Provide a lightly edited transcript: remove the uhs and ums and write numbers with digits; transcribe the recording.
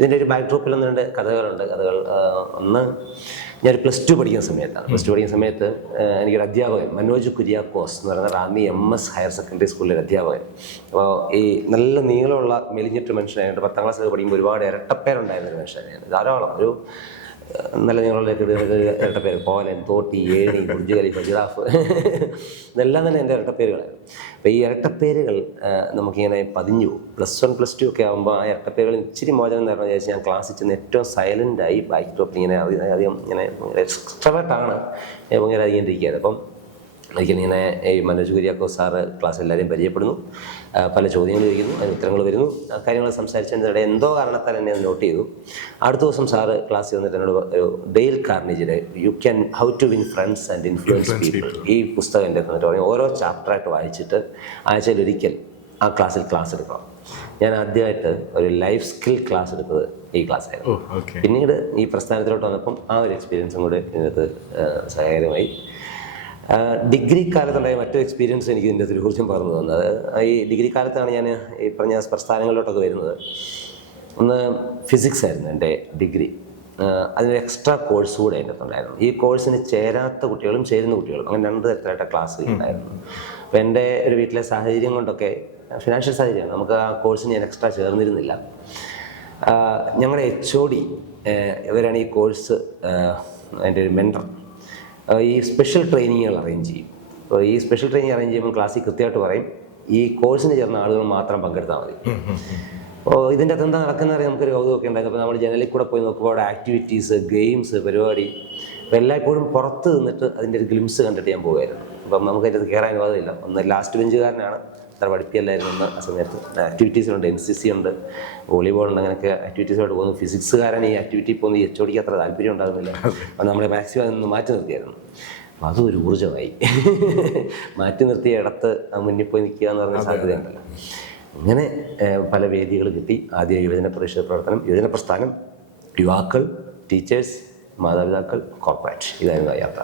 ഇതിൻ്റെ ഒരു ബാക്ക്ഡ്രോപ്പിൽ ഒന്ന് രണ്ട് കഥകളുണ്ട്. ഒന്ന് ഞാനൊരു +2 പഠിക്കുന്ന സമയത്താണ്. +2 പഠിക്കുന്ന സമയത്ത് എനിക്കൊരു അധ്യാപകൻ മനോജ് കുര്യാക്കോസ് എന്ന് പറയുന്ന റാന്നി MS ഹയർ സെക്കൻഡറി സ്കൂളിലെ ഒരു അധ്യാപകൻ. അപ്പോൾ ഈ നല്ല നീളമുള്ള മെലിഞ്ഞിട്ട് മനുഷ്യനായിട്ട് 10ാം ക്ലാസ്സിലൊക്കെ പഠിക്കുമ്പോൾ ഒരുപാട് ഇരട്ടപ്പേരുണ്ടായിരുന്ന ഒരു മനുഷ്യനായിരുന്നു. ധാരാളം ഒരു നല്ല നീളമുള്ള ഇരട്ടപ്പേര് കോലൻ, തോട്ടി, ഏണി, ബുർജ് ഖലീഫ, ജിറാഫ് ഇതെല്ലാം തന്നെ എൻ്റെ ഇരട്ടപ്പേരുകളായിരുന്നു. അപ്പോൾ ഈ ഇരട്ടപ്പേരുകൾ നമുക്കിങ്ങനെ പതിഞ്ഞു പോകും. +1 +2 ഒക്കെ ആകുമ്പോൾ ആ ഇരട്ടപ്പേരുകൾ ഇച്ചിരി മോചനം നേരണം വിചാരിച്ച് ഞാൻ ക്ലാസ്സിൽ ചെന്ന് ഏറ്റവും സൈലൻ്റായി ബാക്ക് ഡ്രോപ്പിൽ ഇങ്ങനെ അധികം ഇങ്ങനെ എക്സ്ട്രവേർട്ടാണ് ഭയങ്കര അധികം ഇരിക്കുകയത്. അപ്പം എനിക്കിങ്ങനെ ഈ മനോജ് കുര്യാക്കോസ് സാറ് ക്ലാസ് എല്ലാവരെയും പരിചയപ്പെടുന്നു, പല ചോദ്യങ്ങൾ ചോദിക്കുന്നു, അതിന് ഉത്തരങ്ങൾ വരുന്നു, കാര്യങ്ങൾ സംസാരിച്ചതിനിടെ എന്തോ കാരണത്താൽ എന്നെ അത് നോട്ട് ചെയ്തു. അടുത്ത ദിവസം സാറ് ക്ലാസ്സിൽ വന്നിട്ട് എന്നോട് ഒരു ഡെയിൽ കാർണിജിയുടെ how to win friends and influence people ഈ പുസ്തകം എൻ്റെ എന്നിട്ട് പറയും ഓരോ ചാപ്റ്ററായിട്ട് വായിച്ചിട്ട് ആഴ്ചയിലൊരിക്കൽ ആ ക്ലാസ്സിൽ ക്ലാസ് എടുക്കണം. ഞാൻ ആദ്യമായിട്ട് ഒരു ലൈഫ് സ്കിൽ ക്ലാസ് എടുത്തത് ഈ ക്ലാസ്സായിരുന്നു. പിന്നീട് ഈ പ്രസ്ഥാനത്തിലോട്ട് വന്നപ്പം ആ ഒരു എക്സ്പീരിയൻസും കൂടെ ഇതിനകത്ത് സഹായകരമായി. ഡിഗ്രി കാലത്തുണ്ടായ മറ്റൊരു എക്സ്പീരിയൻസ് എനിക്ക് ഇതിൻ്റെ ഒരു ഊർജ്ജം പകർന്നു തന്നത്. ഈ ഡിഗ്രി കാലത്താണ് ഞാൻ ഈ പറഞ്ഞ പ്രസ്ഥാനങ്ങളിലോട്ടൊക്കെ വരുന്നത്. ഒന്ന് ഫിസിക്സ് ആയിരുന്നു എൻ്റെ ഡിഗ്രി. അതിനൊരു എക്സ്ട്രാ കോഴ്സ് കൂടെ എൻ്റെ അടുത്തുണ്ടായിരുന്നു. ഈ കോഴ്സിന് ചേരാത്ത കുട്ടികളും ചേരുന്ന കുട്ടികളും അങ്ങനെ 2 തരത്തിലായിട്ട് ക്ലാസ് ഉണ്ടായിരുന്നു. അപ്പോൾ എൻ്റെ ഒരു വീട്ടിലെ സാഹചര്യം കൊണ്ടൊക്കെ ഫിനാൻഷ്യൽ സാഹചര്യമാണ്, നമുക്ക് ആ കോഴ്സിന് ഞാൻ എക്സ്ട്രാ ചേർന്നിരുന്നില്ല. ഞങ്ങളുടെ HOD ഇവരാണ് ഈ കോഴ്സ് എൻ്റെ ഒരു മെൻറ്റർ. ഈ സ്പെഷ്യൽ ട്രെയിനിങ്ങുകൾ അറേഞ്ച് ചെയ്യും. അപ്പോൾ ഈ സ്പെഷ്യൽ ട്രെയിനിങ് അറേഞ്ച് ചെയ്യുമ്പോൾ ക്ലാസ്സിൽ കൃത്യമായിട്ട് പറയും ഈ കോഴ്സിന് ചേർന്ന ആളുകൾ മാത്രം പങ്കെടുത്താൽ മതി. അപ്പോൾ ഇതിൻ്റെ അകത്ത് എന്താ നടക്കുന്നത് നമുക്കൊരു കൗതുകമൊക്കെ ഉണ്ടായിരുന്നു. അപ്പോൾ നമ്മൾ ജനലിൽ കൂടെ പോയി നോക്കുമ്പോൾ അവിടെ ആക്ടിവിറ്റീസ്, ഗെയിംസ്, പരിപാടി, അപ്പോൾ എല്ലായ്പ്പോഴും പുറത്ത് നിന്നിട്ട് അതിൻ്റെ ഒരു ഗ്ലിംസ് കണ്ടിട്ട് ഞാൻ പോകുമായിരുന്നു. അപ്പം നമുക്കതിൻ്റെ കയറാൻ അനുവാദമില്ല. ഒന്ന് ലാസ്റ്റ് ബെഞ്ചുകാരനാണ്, അത്ര പഠിപ്പിയല്ലായിരുന്നു ഒന്ന് ആ സമയത്ത്. ആക്ടിവിറ്റീസുണ്ട്, NCC ഉണ്ട്, വോളിബോൾ ഉണ്ട്, അങ്ങനെയൊക്കെ ആക്ടിവിറ്റീസായിട്ട് പോകുന്നു. ഫിസിക്സുകാരൻ ഈ ആക്ടിവിറ്റി പോകുന്ന HOD അത്ര താല്പര്യം ഉണ്ടാകുന്നില്ല. അപ്പോൾ നമ്മളെ മാക്സിമം അതൊന്ന് മാറ്റി നിർത്തിയായിരുന്നു. അപ്പോൾ അതും ഒരു ഊർജ്ജമായി. മാറ്റി നിർത്തിയ ഇടത്ത് മുന്നിൽ പോയി നിൽക്കുക എന്ന് പറഞ്ഞ സാധ്യതയുണ്ടല്ലോ. അങ്ങനെ പല വേദികൾ കിട്ടി. ആദ്യം യുവജന പരിഷത്ത് പ്രവർത്തനം, യുവജന പ്രസ്ഥാനം, യുവാക്കൾ, ടീച്ചേഴ്സ്, മാതാപിതാക്കൾ, കോർപ്പറേറ്റ്, ഇതായിരുന്നു യാത്ര.